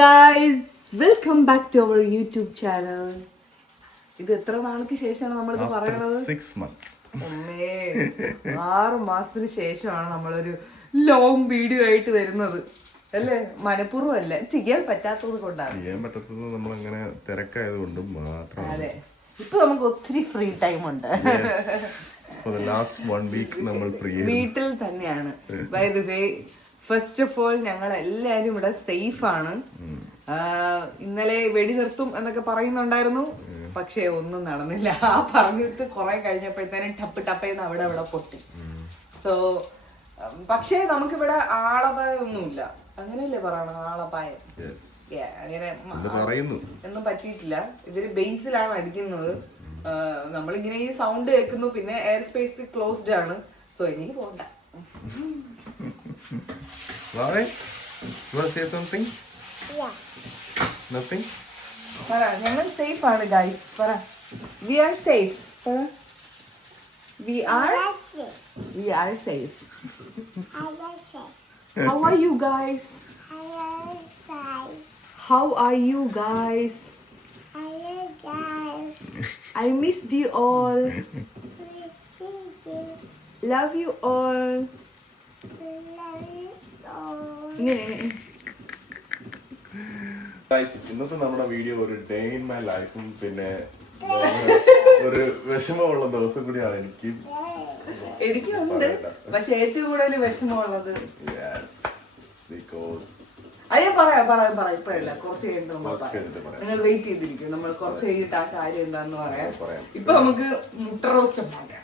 Guys, welcome back to our YouTube channel. ഇത് എത്ര നാൾക്ക് ശേഷമാണ് നമ്മളിത് പറയണത്? 6 months. 6 മാസത്തിന് ശേഷമാണ് നമ്മളൊരു ലോങ് വീഡിയോ ആയിട്ട് വരുന്നത് അല്ലേ? മനഃപൂർവ്വം അല്ല, ചെയ്യാൻ പറ്റാത്തത് കൊണ്ടാണ്. ചെയ്യാൻ പറ്റാത്തത് നമ്മളങ്ങനെ തിരക്കായതുകൊണ്ടും മാത്രം. അതെ, ഇപ്പൊ നമുക്ക് ഒത്തിരി ഫ്രീ ടൈം ഉണ്ട്. നമ്മൾ വീട്ടിൽ തന്നെയാണ്. By the way, first of all ഞങ്ങൾ എല്ലാരും ഇവിടെ സേഫ് ആണ്. ഇന്നലെ വെടി നിർത്തും എന്നൊക്കെ പറയുന്നുണ്ടായിരുന്നു, പക്ഷെ ഒന്നും നടന്നില്ല. ആ പറഞ്ഞിട്ട് കുറെ കഴിഞ്ഞപ്പോഴത്തേനും ടപ്പേന്ന് അവിടെ പൊട്ടി. സോ പക്ഷേ നമുക്കിവിടെ ആളപായം ഒന്നുമില്ല. അങ്ങനെയല്ലേ പറയണം, ആളപായം അങ്ങനെ ഒന്നും പറ്റിയിട്ടില്ല. ഇതൊരു ബേസിലാണ് അടിക്കുന്നത്. നമ്മളിങ്ങനെ ഈ സൗണ്ട് കേൾക്കുന്നു, പിന്നെ എയർ സ്പേസ് ക്ലോസ്ഡ് ആണ്. സോ എനിക്ക് പോകണ്ട. ഞങ്ങൾ സേഫ് ആണ് ഗൈസ്. പറ, we are safe. We are safe. How are you guys? How are you guys? I missed you all. Love you all. ഇന്നത്തെ നമ്മുടെ വീഡിയോ ഒരു ഡേ ഇൻ മൈ ലൈഫും പിന്നെ ഒരു വിഷമമുള്ള ദിവസം കൂടിയാണ് എനിക്കുണ്ട്. പക്ഷെ ഏറ്റവും കൂടുതൽ വിഷമമുള്ളത് അത് പറയാം ഇപ്പഴല്ല, കുറച്ച് കഴിഞ്ഞിട്ട് നിങ്ങൾ വെയിറ്റ് ചെയ്തിരിക്കും. നമ്മൾ കുറച്ച് കഴിഞ്ഞിട്ട് ആ കാര്യം എന്താന്ന് പറയാം. ഇപ്പൊ നമുക്ക് മുട്ട റോസ്റ്റ് ഉണ്ടാക്കാം.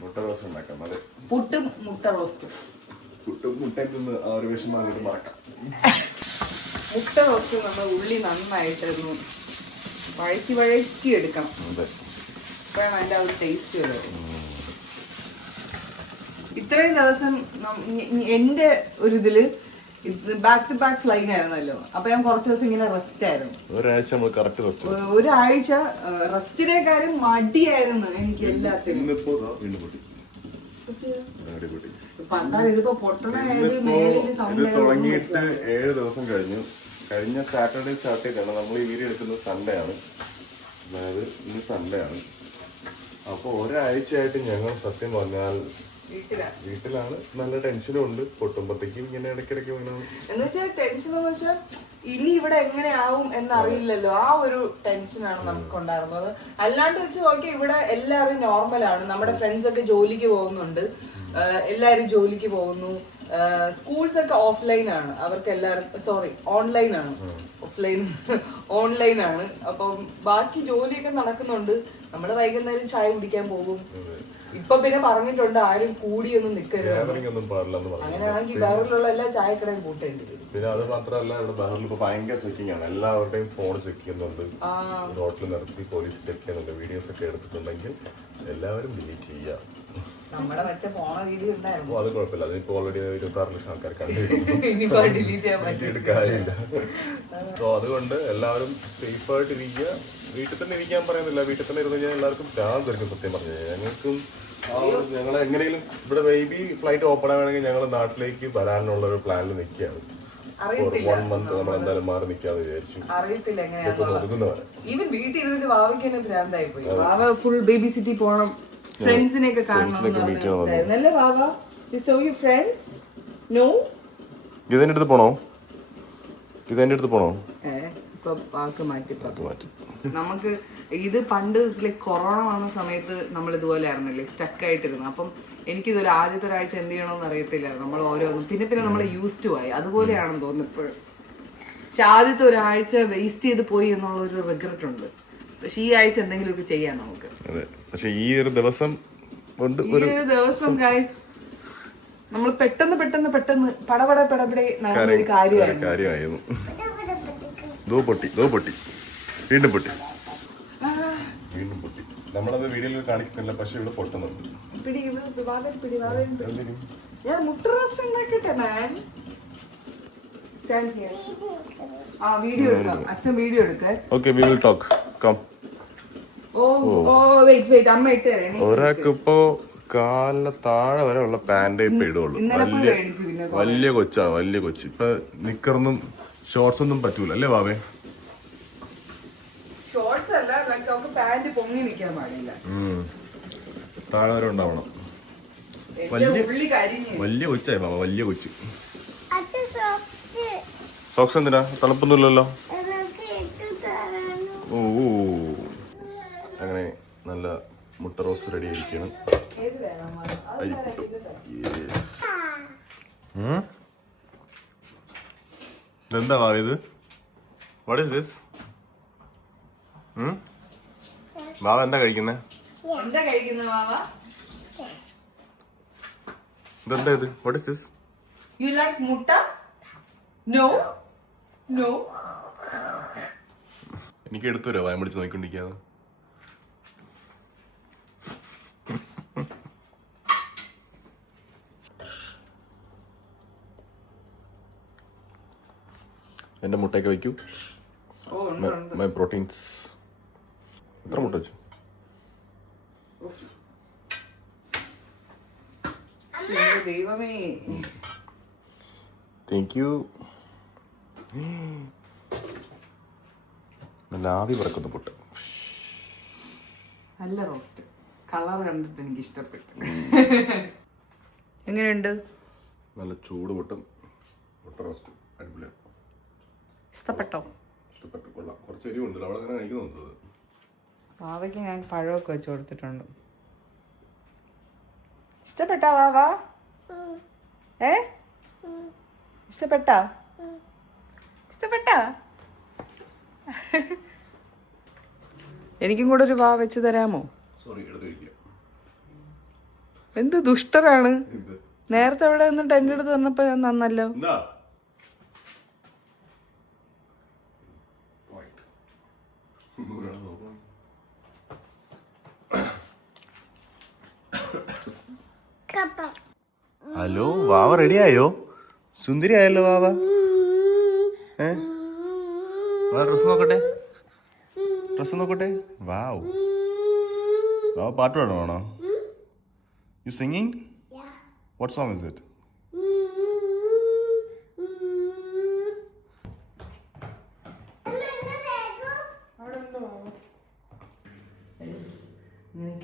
പുട്ടും മുട്ട റോസ്റ്റും. മുട്ട റോസ്റ്റ് നമ്മൾ ഉള്ളി നന്നായിട്ട് വഴറ്റി എടുക്കണം. അപ്പോഴാണ് അതിന്റെ ആ ഒരു ടേസ്റ്റ് വരുന്നത്. ഇത്രയും ദിവസം എന്റെ ഒരു ഇതില് ബാക്ക് ടു ബാക്ക് ഫ്ലൈങ് ആയിരുന്നല്ലോ. അപ്പൊ ഞാൻ കുറച്ച് ദിവസം ഇങ്ങനെ റെസ്റ്റ് ആയിരുന്നു. ഒരാഴ്ച റെസ്റ്റിനേക്കാളും മടിയായിരുന്നു എനിക്ക് എല്ലാത്തിനും. ഇതിപ്പോ തുടങ്ങിയിട്ട് 7 ദിവസം കഴിഞ്ഞു. കഴിഞ്ഞ സാറ്റർഡേ സ്റ്റാർട്ട് ചെയ്താണ്. നമ്മൾ ഈ വീഡിയോ എടുക്കുന്നത് സൺഡേ ആണ്. അതായത് ഇന്ന് സൺഡേ ആണ്. അപ്പൊ ഒരാഴ്ചയായിട്ട് ഞങ്ങൾ സത്യം പറഞ്ഞാൽ വീട്ടിലാണ്. നല്ല ടെൻഷനും ഉണ്ട്. പൊട്ടുമ്പത്തേക്കും ഇങ്ങനെ ഇടയ്ക്കിടയ്ക്ക് ടെൻഷൻ എന്ന് വെച്ചാൽ ഇനി ഇവിടെ എങ്ങനെയാവും എന്നറിയില്ലല്ലോ. ആ ഒരു ടെൻഷനാണ് നമുക്ക് ഉണ്ടായിരുന്നത്. അല്ലാണ്ട് വെച്ച് നോക്കിയാൽ ഇവിടെ എല്ലാവരും നോർമലാണ്. നമ്മുടെ ഫ്രണ്ട്സ് ഒക്കെ ജോലിക്ക് പോകുന്നുണ്ട്. എല്ലാരും ജോലിക്ക് പോകുന്നു. സ്കൂൾസ് ഒക്കെ ഓഫ്ലൈൻ ആണ്. അവർക്ക് എല്ലാവർക്കും ഓൺലൈൻ ആണ്. ഓൺലൈൻ ആണ്. അപ്പം ബാക്കി ജോലിയൊക്കെ നടക്കുന്നുണ്ട്. നമ്മള് വൈകുന്നേരം ചായ കുടിക്കാൻ പോകും. ഇപ്പൊ പിന്നെ പറഞ്ഞിട്ടുണ്ട്, ആരും കൂടിയൊന്നും നിൽക്കരുത്. അങ്ങനെയാണെങ്കിൽ ബഹറിലുള്ള എല്ലാ ചായക്കടയും കൂട്ടേണ്ടി വരും. പിന്നെ അത് മാത്രമല്ല, ഇവിടെ ബഹറിൽ ഇപ്പൊ ഭയങ്കര ചെക്കിംഗ് ആണ്. എല്ലാവരുടെയും ഫോൺ ചെക്ക് ചെയ്യുന്നുണ്ട്. റോട്ടിൽ നിർത്തി പോലീസ് ചെക്ക് ചെയ്യുന്നുണ്ട്. വീഡിയോസ് ഒക്കെ എടുത്തിട്ടുണ്ടെങ്കിൽ എല്ലാവരും ഡിലീറ്റ് ചെയ്യുക. നമ്മുടെ മറ്റേ ഫോണ വീഡിയോ ഉണ്ടായിരുന്നു. അത് കുഴപ്പമില്ല. അതിപ്പോ ഓൾറെഡി 26 ലക്ഷം ആൾക്കാർ കണ്ടു. കാര്യമില്ല. സോ അതുകൊണ്ട് എല്ലാവരും സേഫ് ആയിട്ട് ഇരിക്കുക. വീട്ടിൽ തന്നെ ഇരിക്കാൻ പറയുന്നില്ല. വീട്ടിൽ തന്നെ ഇരുന്ന് കഴിഞ്ഞാൽ എല്ലാവർക്കും ചാൻസ് ആയിരിക്കും. സത്യം പറഞ്ഞു ഞങ്ങൾക്കും ഞങ്ങൾ എങ്ങനെയും ഇവിടെ ബേബി ഫ്ലൈറ്റ് ഓപ്പൺ ആവുകയാണെങ്കിൽ ഞങ്ങൾ നാട്ടിലേക്ക് വരാനുള്ള ഒരു പ്ലാനിൽ നിൽക്കുകയാണ്. 1 month നമ്മൾ എന്തായാലും മാറി നിൽക്കാതെ വിചാരിച്ചു. അറിയത്തില്ല എങ്ങനെയാണെന്നുള്ളത്. ഈവൻ വീട്ടിൽ ഇരുന്നിട്ട് വാവയ്ക്ക് തന്നെ ഭ്രാന്തായി പോയി. വാവ ഫുൾ ബേബി സിറ്റി പോകണം, ഫ്രണ്ട്സിനെയൊക്കെ കാണണം. ഇതെന്റെ അടുത്ത് പോണോ? നമുക്ക് ഇത് പണ്ട് കൊറോണ വന്ന സമയത്ത് നമ്മൾ ഇതുപോലെ ആയിരുന്നല്ലേ, സ്റ്റക്ക് ആയിട്ടിരുന്നു. അപ്പം എനിക്കിതൊരു ആദ്യത്തെ ഒരാഴ്ച എന്ത് ചെയ്യണമെന്ന് അറിയത്തില്ല. നമ്മൾ ഓരോന്നും പിന്നെ നമ്മൾ യൂസ് ടു ആയി. അതുപോലെയാണെന്ന് തോന്നുന്നു ഇപ്പോഴും. പക്ഷെ ആദ്യത്തെ ഒരാഴ്ച വേസ്റ്റ് ചെയ്ത് പോയി എന്നുള്ളൊരു റിഗ്രറ്റ് ഉണ്ട്. പക്ഷെ ഈ ആഴ്ച എന്തെങ്കിലുമൊക്കെ ചെയ്യാം നമുക്ക്. പക്ഷെ ഈ ഒരു ദിവസം ഗൈസ് നമ്മൾ പെട്ടെന്ന് പടപടെ നടന്നൊരു കാര്യമായിരുന്നു. വീണ്ടും പൊട്ടി. നമ്മളത് വീഡിയോയിൽ കാണിക്കുന്നില്ല, പക്ഷെ ഇവിടെ പൊട്ടുന്നുണ്ട്. ഞാൻ മുട്ട റോസ്റ്റ് ഉണ്ടാക്കട്ടെ മാൻ. വീഡിയോ എടുക്കാം. അച്ഛൻ വീഡിയോ എടുക്കേ. Okay, we will talk. Come. Wait അമ്മ ഇട്ട് തരണേ. ഒരാൾക്കിപ്പോ കാലിന് താഴെ വരെ ഉള്ള പാൻറ് ഇപ്പൊ ഇടുള്ളൂ. വലിയ കൊച്ചാണ്, വലിയ കൊച്ച്. ഇപ്പൊ നിക്കറൊന്നും ഷോർട്സ് ഒന്നും പറ്റൂല അല്ലേ ബാബേ? പാന്റ് പൊങ്ങി നിൽക്കാൻ പാടില്ല. താഴെ വരെ ഉണ്ടാവണം. ഉള്ളി കരിഞ്ഞ് വലിയ കൊച്ചായി മാമ, വലിയ കൊച്ചു. സോക്സ് എന്തിനാ? തണുപ്പൊന്നുമില്ലല്ലോ. ഓ അങ്ങനെ നല്ല മുട്ട റോസ്റ്റ് റെഡി ആയിരിക്കണം. ഇതെന്താ വാ ഇത്? What is this? വാവ എന്താ കഴിക്കുന്നേ? എന്താ കഴിക്കുന്ന വാവ? ഇതെന്താ ഇത്? What is this? You like മുട്ട? No. No. എനിക്ക് എടുത്തു വരാം വായ പിടിച്ച് നോക്കിക്കൊണ്ടിരിക്കാതെ. എന്റെ മുട്ടയൊക്കെ വയ്ക്കൂ. My proteins. എത്ര മുട്ട വെച്ചു? ദൈവമേ. Thank you. നല്ല ആവി പറക്കുന്ന പുട്ട്. നല്ല റോസ്റ്റ്. കളർ കണ്ടിട്ട് എനിക്ക് ഇഷ്ടപ്പെട്ടു. എങ്ങനെയുണ്ട്? നല്ല ചൂട് പുട്ടും മുട്ട റോസ്റ്റ് അടിപൊളിയാണ്. ഇഷ്ടപ്പെട്ടോ? ഇഷ്ടപ്പെട്ടു. കൊള്ളാം. കുറച്ച് എരിവുണ്ടല്ലോ. അവിടെ അങ്ങനെ കഴിക്കുന്നു. വാവയ്ക്ക് ഞാൻ പഴമൊക്കെ വെച്ച് കൊടുത്തിട്ടുണ്ട്. ഇഷ്ടപ്പെട്ടാ വാവ? ഇഷ്ടപ്പെട്ടാ? ഇഷ്ടപ്പെട്ടാ? എനിക്കും കൂടെ ഒരു വാ വെച്ച് തരാമോ? സോറി, എടുത്തിരിക്കുക. എന്ത് ദുഷ്ടരാണ്. നേരത്തെ അവിടെ നിന്ന് ടെന്റ് എടുത്ത് തന്നപ്പോ ഞാൻ നന്നല്ലോ. ഹലോ, വാവ റെഡി ആയോ? സുന്ദരി ആയല്ലോ വാവ. ഡ്രസ് നോക്കട്ടെ, ഡ്രസ് നോക്കട്ടെ. വാവ്, വാവ പാട്ട് പാടണോ? You singing? What song is it?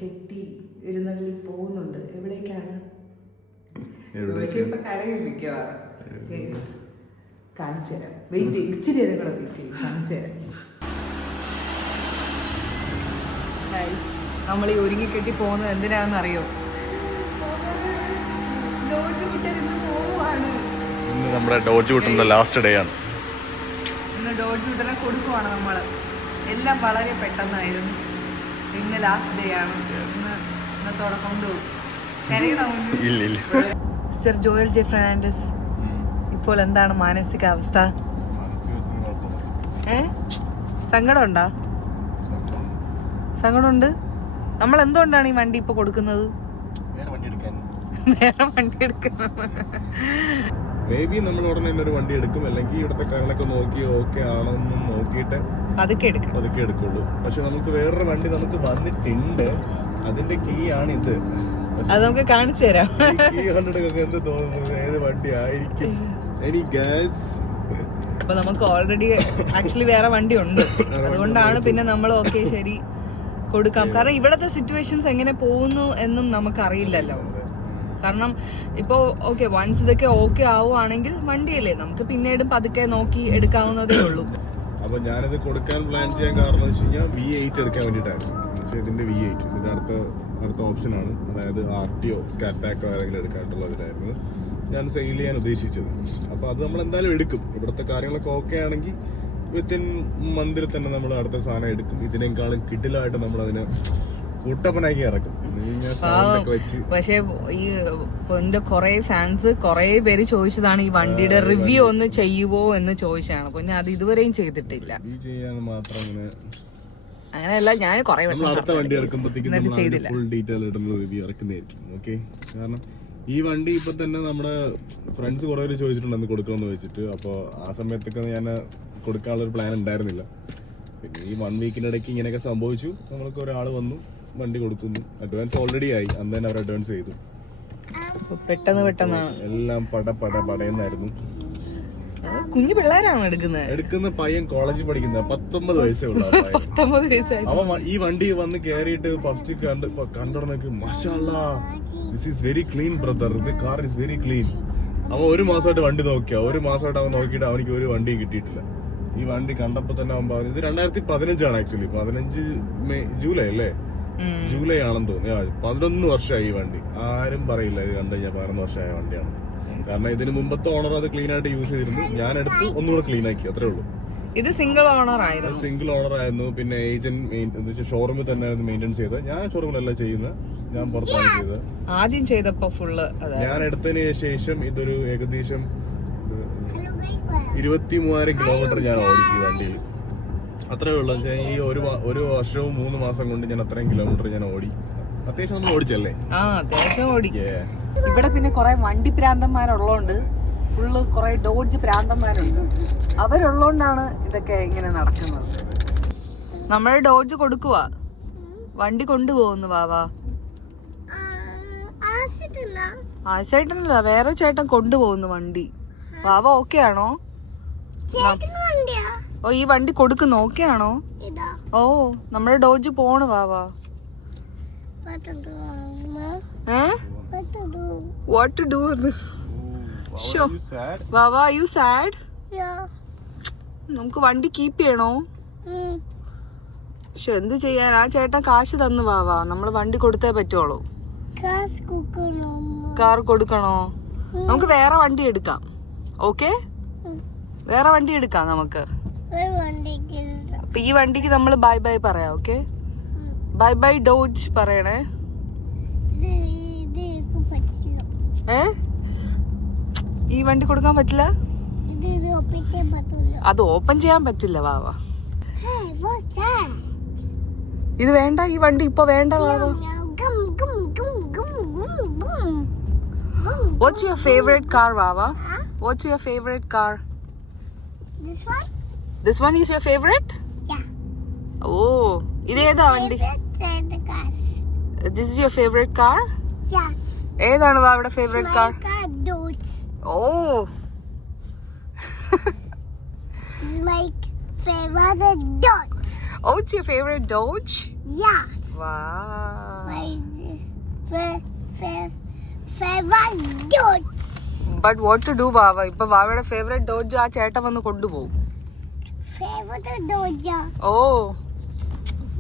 കെട്ടി എഴുന്നള്ളി പോകുന്നുണ്ട്. എവിടേക്കാണ്? കാണിച്ചു തരാം. വെയിറ്റ് ഇച്ചിരി നേരം കൂടെ വെയിറ്റ് ചെയ്യും. കാണിച്ചു തരാം. നമ്മൾ ഈ ഒരുങ്ങി കെട്ടി പോകുന്നത് എന്തിനാണെന്ന് അറിയോ? ഇന്ന് നമ്മുടെ ഡോജ് കൂട്ടുന്ന ലാസ്റ്റ് ഡേ ആണ്. ഇന്ന് ഡോജ് കൂട്ടനെ കൊടുക്കുവാണ് നമ്മൾ. എല്ലാം വളരെ പെട്ടെന്നായിരുന്നു. പിന്നെ ലാസ്റ്റ് ഡേ ആണ്. ഇന്നത്തോടെ കൊണ്ടുപോകും. മിസ്റ്റർ ജോയൽ ജെ ഫെർണാണ്ടസ്, ഇപ്പോൾ എന്താണ് മാനസികാവസ്ഥ? സങ്കടമുണ്ടോ? സങ്കടമുണ്ട്. നമ്മൾ എന്തുകൊണ്ടാണ് ഈ വണ്ടി ഇപ്പൊ കൊടുക്കുന്നത്? വേറെ വണ്ടി എടുക്കുന്നത്. മേ ബി നമ്മൾ ഉടനെ ഒരു വണ്ടി എടുക്കും, അല്ലെങ്കിൽ ഇവിടുത്തെ കാര്യങ്ങളൊക്കെ നോക്കി ഓക്കെ ആണെന്നും നോക്കിയിട്ട് അതൊക്കെ എടുക്കുള്ളൂ. പക്ഷെ നമുക്ക് വേറൊരു വണ്ടി നമുക്ക് വന്നിട്ടുണ്ട്. അതിന്റെ കീ ആണ് ഇത്. അത് നമുക്ക് കാണിച്ചു തരാം. കീ കണ്ടിട്ട് എന്ത് തോന്നുന്നു? ഏത് വണ്ടി ആയിരിക്കും? Any guess? അപ്പൊ നമുക്ക് ഓൾറെഡി ആക്ച്വലി വേറെ വണ്ടി ഉണ്ട്. അതുകൊണ്ടാണ് പിന്നെ നമ്മൾ ഓക്കെ ശരി കൊടുക്കാം. കാരണം ഇവിടത്തെ സിറ്റുവേഷൻസ് എങ്ങനെ പോകുന്നു എന്നും നമുക്ക് അറിയില്ലല്ലോ. കാരണം ഇപ്പോ ഓക്കെ വൺസ് ഇതൊക്കെ ഓക്കെ ആവുകയാണെങ്കിൽ വണ്ടിയല്ലേ, നമുക്ക് പിന്നീട് പതുക്കെ നോക്കി എടുക്കാവുന്നതേ ഉള്ളൂ. അപ്പൊ ഞാനിത് കൊടുക്കാൻ പ്ലാൻ ചെയ്യാൻ കാരണം എന്ന് വെച്ച് കഴിഞ്ഞാൽ V8 എടുക്കാൻ വേണ്ടിയിട്ടായിരുന്നു. പക്ഷേ ഇതിന്റെ V8 ഇതിന്റെ അടുത്ത ഓപ്ഷനാണ്. അതായത് RTO സ്കാറ്റ് പാക്കോ ഏതെങ്കിലും എടുക്കാനുള്ളതിലായിരുന്നു ഞാൻ സെയിൽ ചെയ്യാൻ ഉദ്ദേശിച്ചത്. അപ്പൊ അത് നമ്മൾ എന്തായാലും എടുക്കും. ഇവിടുത്തെ കാര്യങ്ങളൊക്കെ ഓക്കെ ആണെങ്കിൽ വിത്തിൻ മന്തിൽ തന്നെ നമ്മൾ അടുത്ത സാധനം എടുക്കും. ഇതിനേക്കാളും കിടിലായിട്ട് നമ്മൾ അതിനെ കൂട്ടപ്പനാക്കി ഇറക്കും. പക്ഷെ ഈ എന്റെ കൊറേ ഫാൻസ് കൊറേ പേര് ചോദിച്ചതാണ് ഈ വണ്ടിയുടെ റിവ്യൂ ഒന്ന് ചെയ്യുവോ എന്ന് ചോദിച്ചാണ്. പിന്നെ അത് ഇതുവരെയും ചെയ്തിട്ടില്ല. അങ്ങനെയല്ല, ഞാൻ കൊറേ അടുത്ത വണ്ടി ഇറക്കുമ്പോഴത്തേക്കും ഫുൾ ഡീറ്റെയിൽ ആയിട്ടുള്ള റിവ്യൂ ഇറക്കുന്നതായിരിക്കും. ഓക്കെ, കാരണം ഈ വണ്ടി ഇപ്പൊ തന്നെ നമ്മുടെ ഫ്രണ്ട്സ് കുറെ പേര് ചോദിച്ചിട്ടുണ്ടെന്ന് കൊടുക്കണമെന്ന് വെച്ചിട്ട്. അപ്പോൾ ആ സമയത്തൊക്കെ ഞാൻ കൊടുക്കാനുള്ളൊരു പ്ലാൻ ഉണ്ടായിരുന്നില്ല. പിന്നെ ഈ 1 വീക്കിനിടയ്ക്ക് ഇങ്ങനെയൊക്കെ സംഭവിച്ചു. നമ്മൾക്ക് ഒരാൾ വന്നു, വണ്ടി കൊടുക്കുന്നു. അഡ്വാൻസ് ഓൾറെഡി ആയി. അന്ന് തന്നെ അവർ അഡ്വാൻസ് ചെയ്തു. പെട്ടെന്നാണ് എല്ലാം പടയെന്നായിരുന്നു. കുഞ്ഞു പിള്ളേരാണോ എടുക്കുന്ന പയ്യൻ കോളേജിൽ പഠിക്കുന്ന 19 വയസ്സേ ഉള്ള 19 വയസ്സായി. അവൻ ഈ വണ്ടി വന്ന് കേറിയിട്ട് ഫസ്റ്റ് കണ്ടോടനക്ക് മാഷാല്ലാ this is very clean brother, the car is very clean. അവൻ 1 മാസമായിട്ട് വണ്ടി നോക്കിയ, 1 മാസമായിട്ട് അവൻ നോക്കിയിട്ട് അവനിക്ക് ഒരു വണ്ടിയും കിട്ടിയിട്ടില്ല. ഈ വണ്ടി കണ്ടപ്പോ തന്നെ അവൻ പറഞ്ഞു ഇത് 2015 ആക്ച്വലി, 15 ജൂലൈ അല്ലേ, ജൂലൈ ആണെന്ന് തോന്നി. 11 വർഷമായി ഈ വണ്ടി. ആരും പറയില്ല ഇത് കണ്ടു കഴിഞ്ഞാൽ 11 വർഷമായ വണ്ടിയാണ്. കാരണം ഇതിന് മുമ്പത്തെ ഓണർ അത് ക്ലീൻ ആയിട്ട് യൂസ് ചെയ്തിരുന്നു, ഞാൻ എടുത്ത് ഒന്നുകൂടെ ക്ലീൻ ആക്കി, അത്രേ ഉള്ളൂ. ഇത് സിംഗിൾ ഓണർ ആയിരുന്നു. സിംഗിൾ ഓണർ ആയിരുന്നു. പിന്നെ ഏജന്റ് ഷോറൂമിൽ തന്നെ മെയിൻറ്റെയിൻ ചെയ്തത്. ഞാൻ ഷോറൂമിലല്ല ചെയ്യുന്നത്, ഞാൻ പുറത്താണ് ചെയ്തത്. ആദ്യം ചെയ്തപ്പോ ഫുള്ള് ഞാൻ എടുത്തതിന് ശേഷം ഇതൊരു ഏകദേശം 23,000 കിലോമീറ്റർ ഞാൻ ഓടിക്കും വണ്ടിയിൽ. അത്രേ ഉള്ളൂ. ഈ ഒരു വർഷവും 3 മാസം കൊണ്ട് ഞാൻ അത്രയും കിലോമീറ്റർ ഞാൻ ഓടി. അത്യാവശ്യം ഒന്നും ഓടിച്ചല്ലേ? അത്യാവശ്യം ഓടി. ഇവിടെ പിന്നെ കുറെ വണ്ടി പ്രാന്തന്മാരുള്ളോണ്ട് ഫുള്ള് കുറെ ഡോഡ്ജ് പ്രാന്തന്മാരുണ്ട്. അവരുള്ളോണ്ടാണ് ഇതൊക്കെ ഇങ്ങനെ നടക്കുന്നത്. നമ്മൾ ഡോഡ്ജ് കൊടുക്കുവാ, വണ്ടി കൊണ്ടുപോകുന്നു. വാവാ ആശേട്ടനല്ല, വേറെ ചേട്ടൻ കൊണ്ടുപോകുന്നു വണ്ടി. വാവ ഓക്കെ ആണോ? ഓ ഈ വണ്ടി കൊടുക്കുന്നു, ഓക്കെ ആണോ? ഓ നമ്മുടെ ഡോഡ്ജ് പോണ്. വാവാ what to do? Sure. Baba, are you sad? Yeah. നമുക്ക് വണ്ടി കീപ്പ് ചെയ്യണോ? പക്ഷെ എന്ത് ചെയ്യാൻ, ആ ചേട്ടൻ കാശ് തന്നു. വാവാ നമ്മൾ വണ്ടി കൊടുത്തേ പറ്റുള്ളൂ. കാർ കൊടുക്കണോ? നമുക്ക് വേറെ വണ്ടി എടുക്കാം. ഓക്കെ, വേറെ വണ്ടി എടുക്കാം നമുക്ക്. അപ്പൊ ഈ വണ്ടിക്ക് നമ്മൾ ബൈ ബൈ പറയാം. ഓക്കെ, ബൈ ബൈ ഡോഡ്ജ് പറയണേ. ഈ വണ്ടി കൊടുക്കാൻ പറ്റില്ല, അത് ഓപ്പൺ ചെയ്യാൻ പറ്റില്ല. വാവ ഇത് വേണ്ട, ഈ വണ്ടി ഇപ്പൊ വേണ്ട. വാവ what's your favorite car, Vava? What's your favorite car? This one is your favorite? Yeah. Oh, ideda vandi. This is your favorite car? Yes. ഏതാണ് വാവയുടെ favourite car? Oh My favorite Dodge. Oh, it's your favorite Dodge? Yes. Wow. My favorite Dodge. But what to do, വാവ? ഇപ്പൊ വാവയുടെ favourite dodge ആ ചേട്ടൻ വന്ന് കൊണ്ടുപോകും. Favorite Dodge. Oh.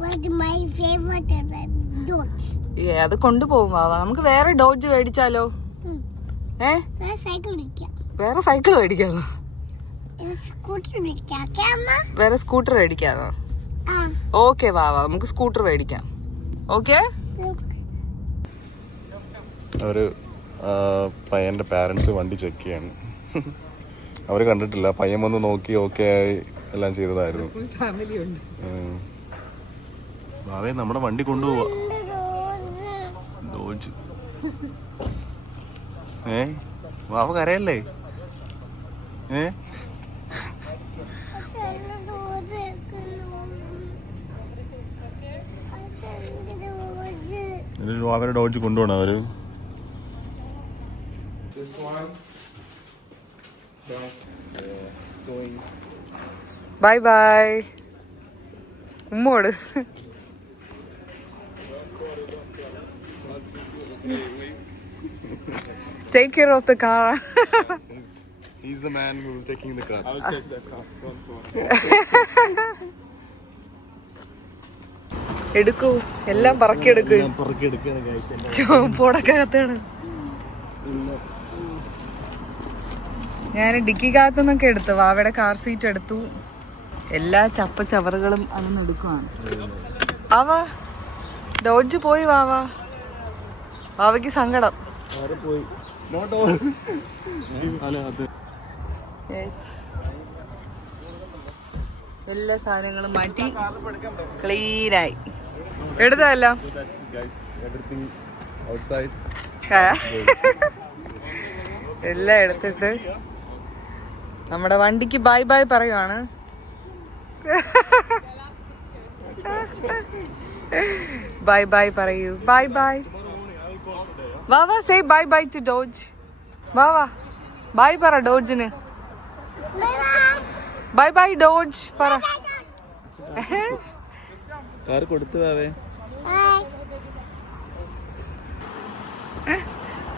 What my favorite Dodge. അത് കൊണ്ടുപോകും വാവ. നമുക്ക് വേറെ ഡോഡ്ജ് മേടിച്ചാലോ? വേറെ സൈക്കിൾ മേടിക്കാന്നോ? വേറെ സ്കൂട്ടർ മേടിക്കാന്നോ? ഓക്കെ വാവ, നമുക്ക് സ്കൂട്ടർ മേടിക്കാം. ഓക്കെ. ഒരു പയ്യന്റെ പാരന്റ്സ് വണ്ടി ചെക്ക് ചെയ്യാണ്. അവര് കണ്ടിട്ടില്ല, പയ്യൻ വന്ന് നോക്കി ഓക്കെ ആയി എല്ലാം ചെയ്തതായിരുന്നു. വാവേ നമ്മുടെ വണ്ടി കൊണ്ടുപോവാ. ഡോഡ്ജ്. വാവ കരയല്ലേ? വാവയുടെ ഡോഡ്ജ് കൊണ്ടുപോകണം അവര്. ബൈ ബൈ ഉമ്മോട്. Take care of the car. He's the man who's taking the car. I'll take that car. എടുക്കൂ, എല്ലാം പറക്കിയെടുക്കൂ. പോടക്കകത്താണ്. ഞാൻ ഡിക്കിക്കകത്തുനിന്നൊക്കെ എടുത്തു. വാവയുടെ കാർ സീറ്റ് എടുത്തു. എല്ലാ ചവറുകളും അതൊന്നും എടുക്കുവാണ്. അവ ഡോഡ്ജ് പോയി. വാവയ്ക്ക് സങ്കടം. എല്ലാ സാധനങ്ങളും മാറ്റി ക്ലീനായി എടുത്തല്ല. എല്ലാം എടുത്തിട്ട് നമ്മുടെ വണ്ടിക്ക് ബൈ ബൈ പറയുവാണ്. ബൈ ബൈ പറയൂ. Bye bye. വാവാ, say bye bye to Dodge. വാവാ ബൈ പറ ഡോഡ്ജിന്. ബൈ ബൈ ഡോജ് പറ. കാർ കൊടുത്തു വേവേ.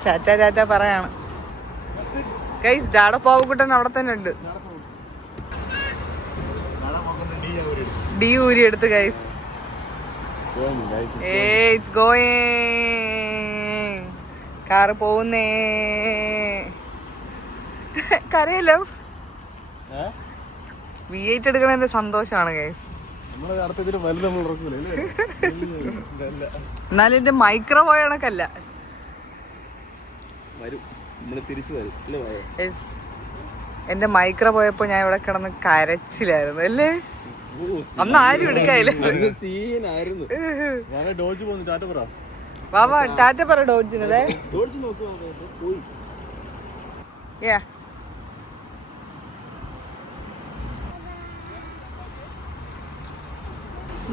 ചാറ്റ ചാറ്റ പറയാണ് ഗൈസ്. ഡാഡ പാവക്കുട്ടൻ അവിടെ തന്നെ ഉണ്ട്. ഡി ഊരി എടുത്ത് ഗൈസ്. It's going. കാറ് പോകുന്നേ. കരയല്ലോ. V8 എടുക്കണതിന്റെ സന്തോഷമാണ് ഗൈസ്. എന്നാലും എന്റെ മൈക്രോ പോയ കണക്കല്ല. എന്റെ മൈക്രോ പോയപ്പോ ഞാൻ ഇവിടെ കിടന്ന് കരച്ചിലായിരുന്നു അല്ലേ. അന്ന് ആരും എടുക്കായില്ല. വാവാ ടാറ്റ പറ ഡോഡ്ജിനതേ.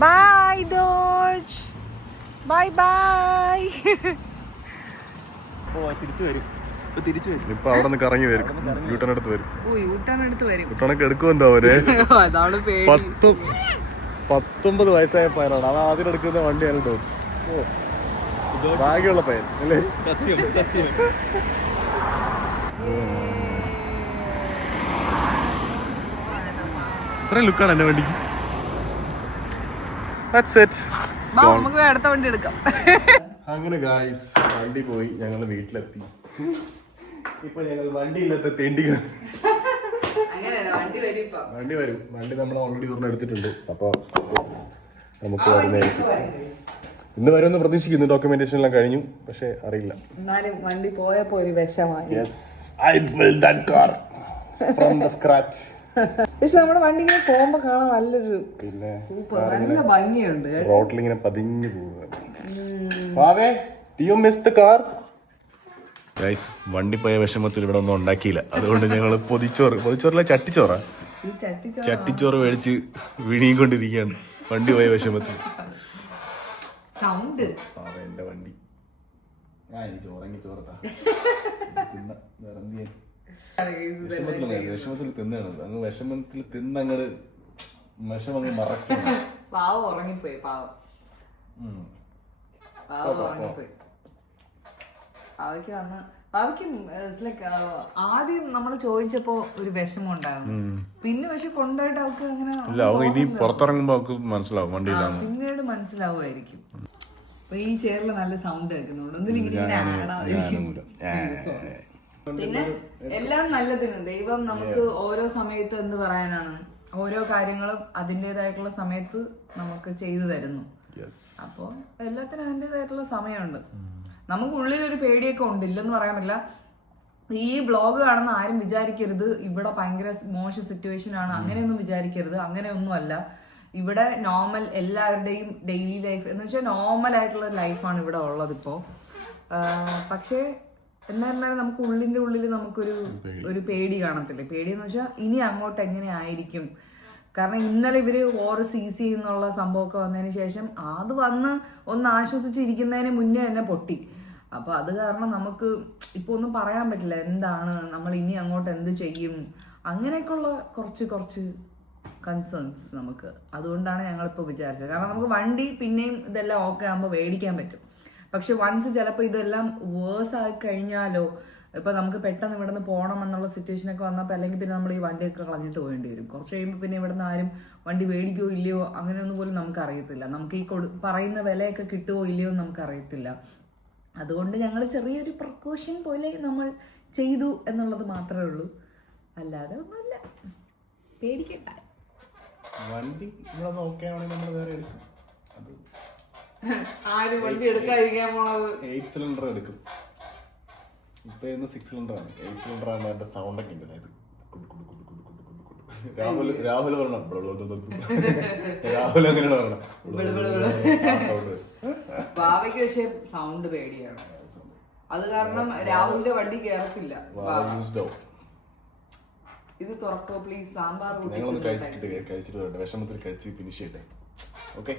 Bye Dodge. Bye bye. ഇപ്പൊ അവിടെ നിന്ന് കറങ്ങി വരും. യൂട്ടേൺ എടുത്ത് വരും. യൂട്ടേൺ എടുക്കുമെന്തോ അവര്. അതാണ് 19 വയസ്സായ പയ്യനാണ് അത് ആദ്യം എടുക്കുന്ന വണ്ടിയാണ് ഡോഡ്ജ്. ഭാഗ്യമുള്ള പയ്യൻ അല്ലേ. ഇത്രയും ലുക്കാണ് എന്റെ വണ്ടിക്ക്. നമുക്ക് അടുത്ത വണ്ടി എടുക്കാം. അങ്ങനെ ഗായ്സ് വണ്ടി പോയി. ഞങ്ങൾ വീട്ടിലെത്തി. ഇപ്പൊ ഞങ്ങൾ വണ്ടിയില്ലാത്ത തെണ്ടികൾ. വണ്ടി വരും. വണ്ടി നമ്മൾ ഓൾറെഡി തുറന്ന് എടുത്തിട്ടുണ്ട്. അപ്പൊ നമുക്ക് വരുന്നതായിരിക്കും. ഇന്ന് വരുമെന്ന് പ്രതീക്ഷിക്കുന്നു. ഡോക്യുമെന്റേഷൻ എല്ലാം കഴിഞ്ഞു. പക്ഷെ അറിയില്ല. വണ്ടി പോയപ്പോ ഒരു വിഷമായി. പക്ഷെ നമ്മുടെ വണ്ടി ഇങ്ങനെ പോകുമ്പോ കാണാൻ നല്ലൊരു പിന്നെ നല്ല ഭംഗിയുണ്ട്. റോഡിൽ ഇങ്ങനെ പതിഞ്ഞു പോവുക. വണ്ടി പോയ വിഷമത്തിൽ ഇവിടെ ഒന്നും ഉണ്ടാക്കിയില്ല. അതുകൊണ്ട് ഞങ്ങള് പൊതിച്ചോറില്ല ചട്ടിച്ചോറ് മേടിച്ച് വിഴുങ്ങിക്കൊണ്ടിരിക്കുകയാണ് വണ്ടി പോയ വിഷമത്തിൽ. എന്റെ വണ്ടി വിഷമത്തിൽ തിന്നാണ്. അങ്ങ് വിഷമത്തിൽ തിന്നങ്ങട് വിഷമങ്ങ് മറക്കും. പാവം ഉറങ്ങിപ്പോയി. പാവം ഉറങ്ങിപ്പോയി. പാവയ്ക്ക് ആദ്യം നമ്മൾ ചോദിച്ചപ്പോ ഒരു വിഷമം ഉണ്ടായിരുന്നു. പിന്നെ പക്ഷെ കൊണ്ടുപോയിട്ട് അവൾക്ക് അങ്ങനെ ഇനി പുറത്തിറങ്ങുമ്പോ അവൾക്ക് മനസ്സിലാവും വണ്ടിയിലാണ്. പിന്നീട് മനസ്സിലാവുമായിരിക്കും. അപ്പൊ ഈ ചെയറിൽ നല്ല സൗണ്ട് കേൾക്കുന്നുണ്ട്. പിന്നെ എല്ലാം നല്ലതിന് ദൈവം നമുക്ക് ഓരോ സമയത്ത് എന്ത് പറയാനാണ്, ഓരോ കാര്യങ്ങളും അതിൻ്റെതായിട്ടുള്ള സമയത്ത് നമുക്ക് ചെയ്തു തരുന്നു. അപ്പൊ എല്ലാത്തിനും അതിൻ്റെതായിട്ടുള്ള സമയമുണ്ട്. നമുക്ക് ഉള്ളിലൊരു പേടിയൊക്കെ ഉണ്ട്, ഇല്ലെന്ന് പറയാൻ പറ്റില്ല. ഈ വ്ളോഗ് കാണുന്ന ആരും വിചാരിക്കരുത് ഇവിടെ ഭയങ്കര മോശം സിറ്റുവേഷൻ ആണ്, അങ്ങനെയൊന്നും വിചാരിക്കരുത്. അങ്ങനെയൊന്നും അല്ല. ഇവിടെ നോർമൽ എല്ലാവരുടെയും ഡെയിലി ലൈഫ് എന്ന് വെച്ചാൽ നോർമൽ ആയിട്ടുള്ള ലൈഫാണ് ഇവിടെ ഉള്ളത് ഇപ്പോൾ. പക്ഷേ എന്നായിരുന്നാലും നമുക്ക് ഉള്ളിൻ്റെ ഉള്ളിൽ നമുക്കൊരു പേടി കാണത്തില്ലേ. പേടിയെന്ന് വെച്ചാൽ ഇനി അങ്ങോട്ട് എങ്ങനെ ആയിരിക്കും. കാരണം ഇന്നലെ ഇവര് ഓർ സീസ് ചെയ്യുന്നുള്ള സംഭവമൊക്കെ വന്നതിന് ശേഷം അത് വന്ന് ഒന്ന് ആശ്വസിച്ചിരിക്കുന്നതിന് മുന്നേ തന്നെ പൊട്ടി. അപ്പൊ അത് കാരണം നമുക്ക് ഇപ്പൊ ഒന്നും പറയാൻ പറ്റില്ല എന്താണ് നമ്മൾ ഇനി അങ്ങോട്ട് എന്ത് ചെയ്യും, അങ്ങനെയൊക്കെയുള്ള കുറച്ച് കൺസേൺസ് നമുക്ക്. അതുകൊണ്ടാണ് ഞങ്ങളിപ്പോൾ വിചാരിച്ചത്. കാരണം നമുക്ക് വണ്ടി പിന്നെയും ഇതെല്ലാം ഓക്കെ ആകുമ്പോൾ മേടിക്കാൻ പറ്റും. പക്ഷെ വൺസ് ചിലപ്പോൾ ഇതെല്ലാം വേഴ്സ് ആയി കഴിഞ്ഞാലോ, ഇപ്പൊ നമുക്ക് പെട്ടെന്ന് ഇവിടെ നിന്ന് പോകണം എന്നുള്ള സിറ്റുവേഷനൊക്കെ വന്നപ്പോൾ അല്ലെങ്കിൽ പിന്നെ നമ്മൾ ഈ വണ്ടിയൊക്കെ കളഞ്ഞിട്ട് പോകേണ്ടി വരും. കുറച്ച് കഴിയുമ്പോൾ പിന്നെ ഇവിടെ നിന്ന് ആരും വണ്ടി മേടിക്കുകയോ ഇല്ലയോ അങ്ങനെയൊന്നും പോലും നമുക്ക് അറിയത്തില്ല. നമുക്ക് ഈ പറയുന്ന വിലയൊക്കെ കിട്ടുമോ ഇല്ലയോ എന്ന് നമുക്ക് അറിയത്തില്ല. അതുകൊണ്ട് ഞങ്ങൾ ചെറിയൊരു പ്രിക്കോഷൻ പോലെ നമ്മൾ ചെയ്തു എന്നുള്ളത് മാത്രമേ ഉള്ളൂ, അല്ലാതെ ഒന്നുമില്ല. പേടിക്കണ്ട. വണ്ടി നമ്മൾ വേറെ എടുക്കും. ആരും വണ്ടി എടുക്കാതിരിക്കാൻ പോണത് 8 സിലിണ്ടർ എടുക്കും. ഇപ്പൊ 6 സിലിണ്ടർ ആണ്. 8 സിലിണ്ടർ ആകുമ്പോൾ അതിന്റെ സൗണ്ട് ഒക്കെ ഉണ്ട്. അതായത് രാഹുൽ പറഞ്ഞ രാഹുൽ അങ്ങനെയാണ് പറഞ്ഞത്. ബാബയ്ക്ക് പക്ഷെ സൗണ്ട് പേടിയാണ്. അത് കാരണം രാഹുലിന്റെ വണ്ടി കേറത്തില്ല. ഇത് തുറക്കോ പ്ലീസ്. സാമ്പാർ ഞങ്ങളൊന്ന് കഴിച്ചിട്ട് വിഷമത്തിൽ കഴിച്ച് ഫിനിഷ് ചെയ്യട്ടെ. ഓക്കെ.